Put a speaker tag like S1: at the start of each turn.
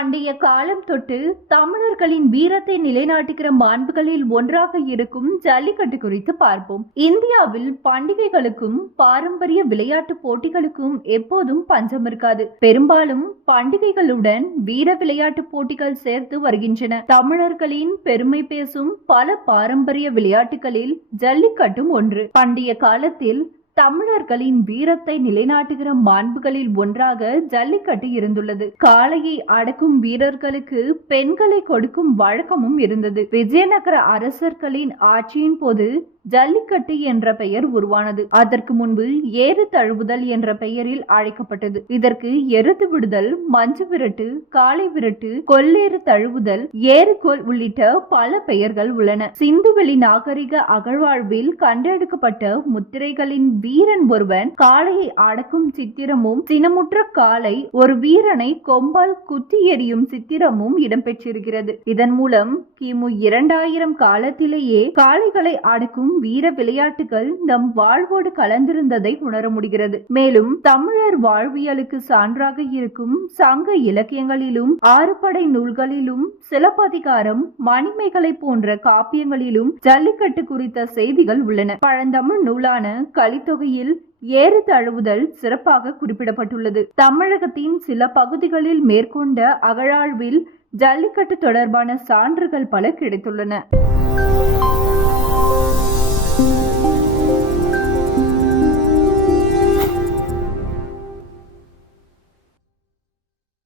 S1: பண்டைய காலம் தொட்டு தமிழர்களின் வீரத்தை நிலைநாட்டுகிற மாண்புகளில் ஒன்றாக இருக்கும் ஜல்லிக்கட்டு குறித்து பார்ப்போம். இந்தியாவில் பண்டிகைகளுக்கும் பாரம்பரிய விளையாட்டு போட்டிகளுக்கும் எப்போதும் பஞ்சம் இருக்காது. பெரும்பாலும் பண்டிகைகளுடன் வீர விளையாட்டு போட்டிகள் சேர்த்து வருகின்றன. தமிழர்களின் பெருமை பேசும் பல பாரம்பரிய விளையாட்டுகளில் ஜல்லிக்கட்டும் ஒன்று. பண்டைய காலத்தில் தமிழர்களின் வீரத்தை நிலைநாட்டுகிற மாண்புகளில் ஒன்றாக ஜல்லிக்கட்டு இருந்துள்ளது. காளையை அடக்கும் வீரர்களுக்கு பெண்களை கொடுக்கும் வழக்கமும் இருந்தது. விஜயநகர அரசர்களின் ஆட்சியின் போது ஜல்லிக்கட்டு என்ற பெயர் உருவானது. அதற்கு முன்பு ஏறு தழுவுதல் என்ற பெயரில் அழைக்கப்பட்டது. இதற்கு எருது விடுதல் மஞ்சு விரட்டு காளை விரட்டு கொல்லேறு தழுவுதல் ஏறுகோல் உள்ளிட்ட பல பெயர்கள் உள்ளன. சிந்துவெளி நாகரிக அகழ்வாழ்வில் கண்டெடுக்கப்பட்ட முத்திரைகளின் வீரன் ஒருவன் காளையை அடக்கும் சித்திரமும் சினமுற்ற காளை ஒரு வீரனை கொம்பால் குத்தி எறியும் சித்திரமும் இடம்பெற்றிருக்கிறது. இதன் மூலம் கிமு இரண்டாயிரம் காலத்திலேயே காளைகளை அடக்கும் வீர விளையாட்டுகள் நம் வாழ்வோடு கலந்திருந்ததை உணர முடிகிறது. மேலும் தமிழர் வாழ்வியலுக்கு சான்றாக இருக்கும் சங்க இலக்கியங்களிலும் ஆறுபடை நூல்களிலும் சிலப்பதிகாரம் மணிமேகலை போன்ற காப்பியங்களிலும் ஜல்லிக்கட்டு குறித்த செய்திகள் உள்ளன. பழந்தமிழ் நூலான கலித்தொகையில் ஏறு தழுவுதல் சிறப்பாக குறிப்பிடப்பட்டுள்ளது. தமிழகத்தின் சில பகுதிகளில் மேற்கொண்ட அகழாழ்வில் ஜல்லிக்கட்டு தொடர்பான சான்றுகள் பல கிடைத்துள்ளன.